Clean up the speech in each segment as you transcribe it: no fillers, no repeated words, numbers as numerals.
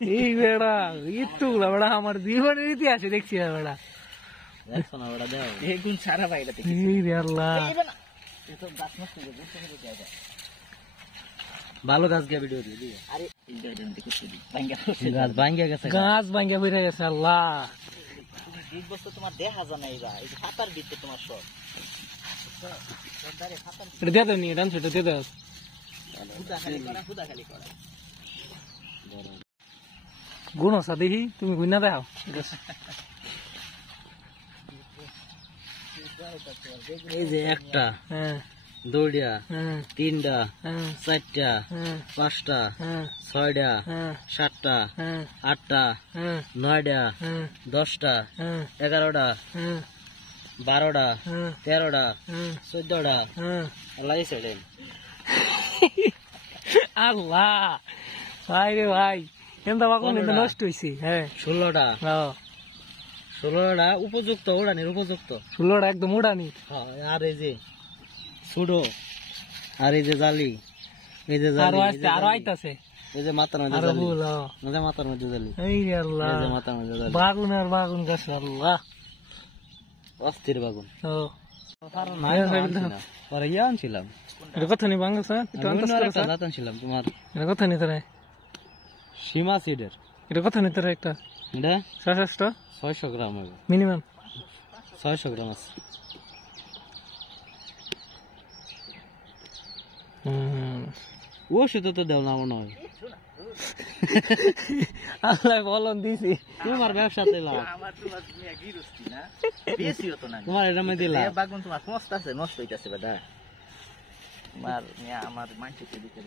এই বেড়া একটু বেড়া আমার জীবনের ইতিহাসে দেখছি না বেড়া। দেখছো না ওটা দাও বেগুন সারা বাইরে থেকে এই রে আল্লাহ এতো গাছ নষ্ট করে বুঝতে পেরে যায় ভালো গাছ গিয়ে ভিডিও দিয়ে দিও। আরে এই গাছটা দেখতে দি গাছ ভাঙ্গা গেছে, গাছ ভাঙ্গা বেড়ে গেছে। আল্লাহ তুমি 20 বছর তোমার দেখা জানা এইবা এই যে পাতার দিতে তোমার সব এটা দিয়ে দাও নি ডান সেটা দিয়ে দাও। খুদা খালি করা গুণ আছে দেখি তুমি গুণা দাও। এই যে একটা হ্যাঁ দুইটা হ্যাঁ তিনটা হ্যাঁ চারটা হ্যাঁ পাঁচটা হ্যাঁ ছয়টা হ্যাঁ সাতটা হ্যাঁ আটটা হ্যাঁ নয়টা হ্যাঁ 10টা হ্যাঁ 11টা হ্যাঁ 12টা হ্যাঁ 13টা হ্যাঁ 14টা হ্যাঁ আল্লাহ ছেড়েন আল্লাহ ভাই রে ভাই কিন্তু বাগুন নষ্ট হয়েছে। হ্যাঁ 16টা হ্যাঁ 16টা উপযুক্ত উড়ানির উপযুক্ত 16টা একদম উড়ানি। আর এই যে সুডো আর এই যে জালি এই যে আরো জালি আসতে আরো আইতাছে এই যে মাথার মধ্যে আরো জালি ভুল। এই যে মাথার মধ্যে জালি এই রে আল্লাহ এই যে মাথার মধ্যে জালি বাগুন আর বাগুন গাছ। আল্লাহ অস্থির বাগুন ও পরে ইয়ে আনছিলাম এটা কথা নি বাংলা স্যার এটা আনতাস করে স্যার আনছিলাম তোমার এটা কথা নি তোরা সীমা সিডের এটা কথা নি তোরা একটা এটা 600 গ্রাম হবে মিনিমাম 600 গ্রাম আছে। ও শুধু তো দেও না মনে হয় আল্লাহ বলন দিছি তোমার ব্যবসাতে লাভ আমার তোমার তুমি গিরস্তি না বেশি হতো না তোমার এটা মধ্যে লাভ বাগুন তোমার মস্ত আছে নষ্ট হইতাছে বাদা আমার আমার মানসিকে দিতে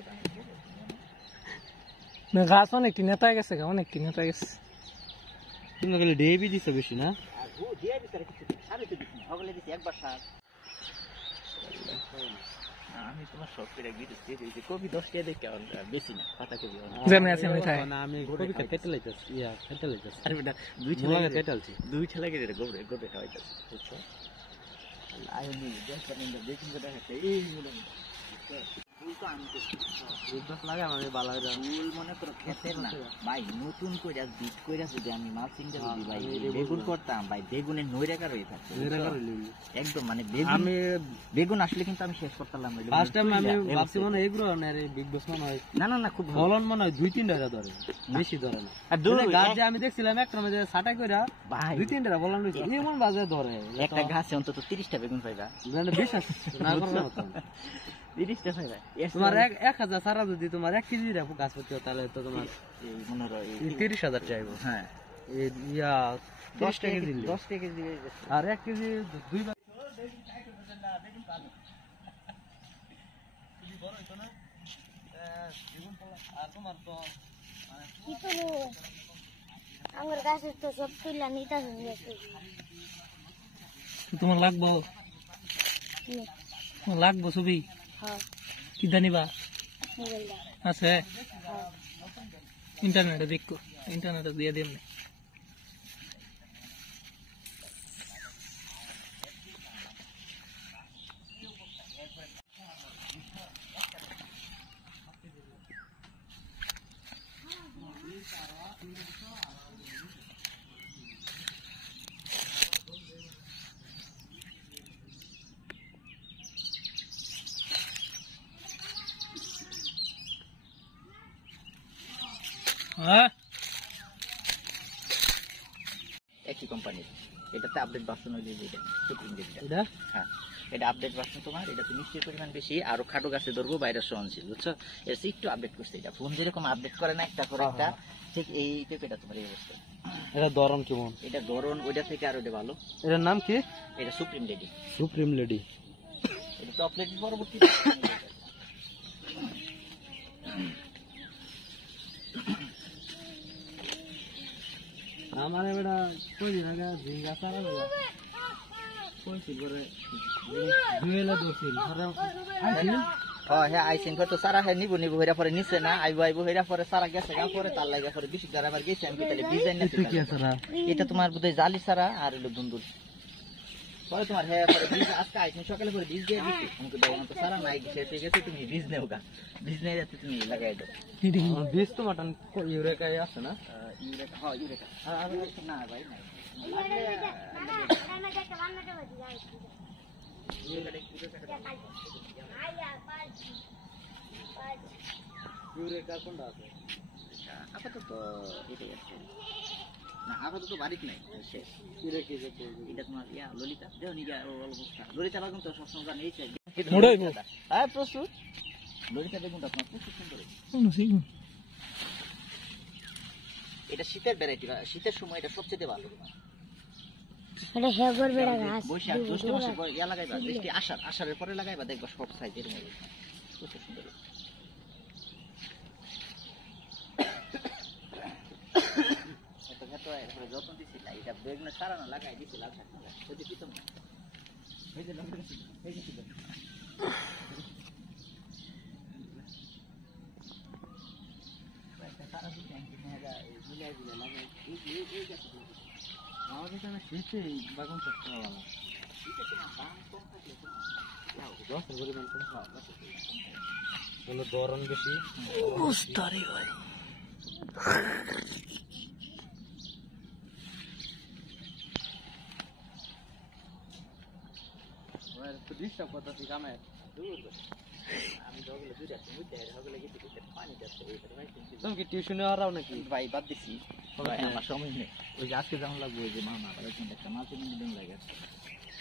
না গাছ অনেকটি নেতা গেছে অনেকটি নেতা গেছে। তুমি গেলে ডেবি দিছো বেশি না আর ও দিয়ে ভিতরে কিছু সারে তো দিছি হগলে দিছি একবার সার আমি তোমার সব করে গিরস্তি দিছি কবি 10 টাকা দেখে বেশি না পাতা কবি যেমন আছে আমি খাই না আমি কবি কেটে লাইতাছি ইয়া কেটে লাইতাছি আরে বেটা দুই ছেলে গেলে গোবরে গোবরে খাওয়াইতাছি বুঝছো আয় নি দেখতে নিন্দা দেখুন কথা আছে এই মুলো ফুল তো আমি তো দুধ লাগা মানে বালা ফুল মনে করো খেতের না ভাই নতুন কইরা বিট কইরা যদি আমি মালচিংটা যদি ভাই বেগুন করতাম ভাই বেগুনের নইরাকার হয়ে থাকতো একদম মানে বেগুন আসলে কিন্তু আমি শেষ করতাম না। ফার্স্ট টাইম আমি ভাবছি মনে এগুলো না রে বিগ বস মনে হয় না না না খুব ফলন মনে হয় 2-3 টাকা ধরে বেশি ধরে না। আর দূর গাছ যে আমি দেখছিলাম একটা মধ্যে ছাটা কইরা ভাই 2-3 টাকা ফলন হইছে এমন বাজে ধরে একটা গাছে অন্তত 30টা বেগুন পাইবা মানে বিশ্বাস না করার মত 30টা পাইবা তোমার 1000 সারা যদি তোমার 1 কেজি রাখো গাছ করতে তাহলে তো তোমার এই মনে হয় 30,000 চাইবো। হ্যাঁ এই ইয়া 10 টাকা দিলে 10 টাকা দিলে আর 1 কেজি 2 বার আর তোমার তো আমার গাছের তো সব তুইলা নিতে তোমার লাগবো ছবি কি জানিবা আছে ইন্টারনেটে দেখো ইন্টারনেটে দিয়ে দিন। হ্যাঁ একই কোম্পানি এটাতে আপডেট ভার্সন হইলে এটা সুপ্রিম ডেটা এটা হ্যাঁ এটা আপডেট ভার্সন তোমার এটাতে মিষ্টির পরিমাণ বেশি আরো খাটো গাছে ধরবো বাইরে সহনশীল বুঝছো এর একটু আপডেট করছে এটা ফোন যেরকম আপডেট করে না একটা করে একটা ঠিক এই পেপেটা তোমার এই অবস্থা। এটা ধরন কেমন এটা ধরন ওইটা থেকে আরো এটা ভালো। এটার নাম কি এটা সুপ্রিম লেডি সুপ্রিম লেডি এটা তো আপডেট পরবর্তী আমার এটা কই জায়গা জিঙ্গা সারা লাগা কোন ছিল রে দুয়েলা দছিল হ্যাঁ আইসিন হয়তো সারা হ্যাঁ নিবো হইরা পরে নিচে না আইবো হইরা পরে সারা গেছে গা পরে তার লাগা পরে বেশি গার আবার গেছে আমি তাহলে ডিজাইন না কি সারা এটা তোমার বোধহয় জালি সারা আর হলো দুন্দুল পরে তোমার হ্যাঁ পরে বীজ আজকে আইসনি সকালে পরে বীজ দিয়ে দিচ্ছি আমাকে ভাই আমার তো সারা নাই শেষ হয়ে গেছে তুমি বীজ নেও গা বীজ নিয়ে যাচ্ছে তুমি লাগাই দাও বীজ তো মাটন ইউরেকায় আছে না ইউরেকা হ্যাঁ ইউরেকা আর না ভাই নাই ইউরেকা কোনটা আছে আপাতত এটাই আছে না আপাতত বাড়িতে নাই শেষ ইউরেকা এটা তোমার ইয়া ললিতা দেও নি গা অল্প ললিতা লাগুন তো সবসময় জানিয়েছে মোড়াইবো। হ্যাঁ প্রস্তুত ললিতা বেগুনটা তোমার প্রচুর সুন্দর এটা শীতের ভ্যারাইটি শীতের সময় এটা সবচেয়ে ভালো এটা হেগর বেড়া গাছ বৈশাখ জ্যৈষ্ঠ মাসে ইয়া লাগাইবা বৃষ্টি আষাঢ়ের পরে লাগাইবা দেখবা সব সাইজের মধ্যে প্রচুর সুন্দর এটা ক্ষেত্রে এরপরে যত্ন দিচ্ছি না এটা বেগুনের সারা না লাগাই দিচ্ছি লাল শাক যদি পিতম না এই যে লঙ্কা এই যে সারা দিন মিলাই দিলে লাগাই এই গাছ আমাদের এখানে শীতে বাগান চাষ করা ভালো দশের পরিমাণ কম হলো গরম বেশি বুঝতারি ভাই ডিস্টার্ব করতেছি কামে আমি জগলে দুই যাচ্ছি বুঝতে জগলে গেছি পানি যাচ্ছে তুমি কি টিউশনে হারাও নাকি ভাই বাদ দিছি ভাই আমার সময় নেই ওই যে আজকে যেমন লাগবে ওই যে মামা আবার একটা মাছ কিনে দিন লাগে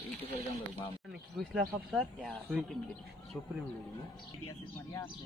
এইটা করে যেমন লাগবে মামা কি কইছিলা সব স্যার সুপ্রিম সুপ্রিম লিগ না আছে তোমার ইয়া আছে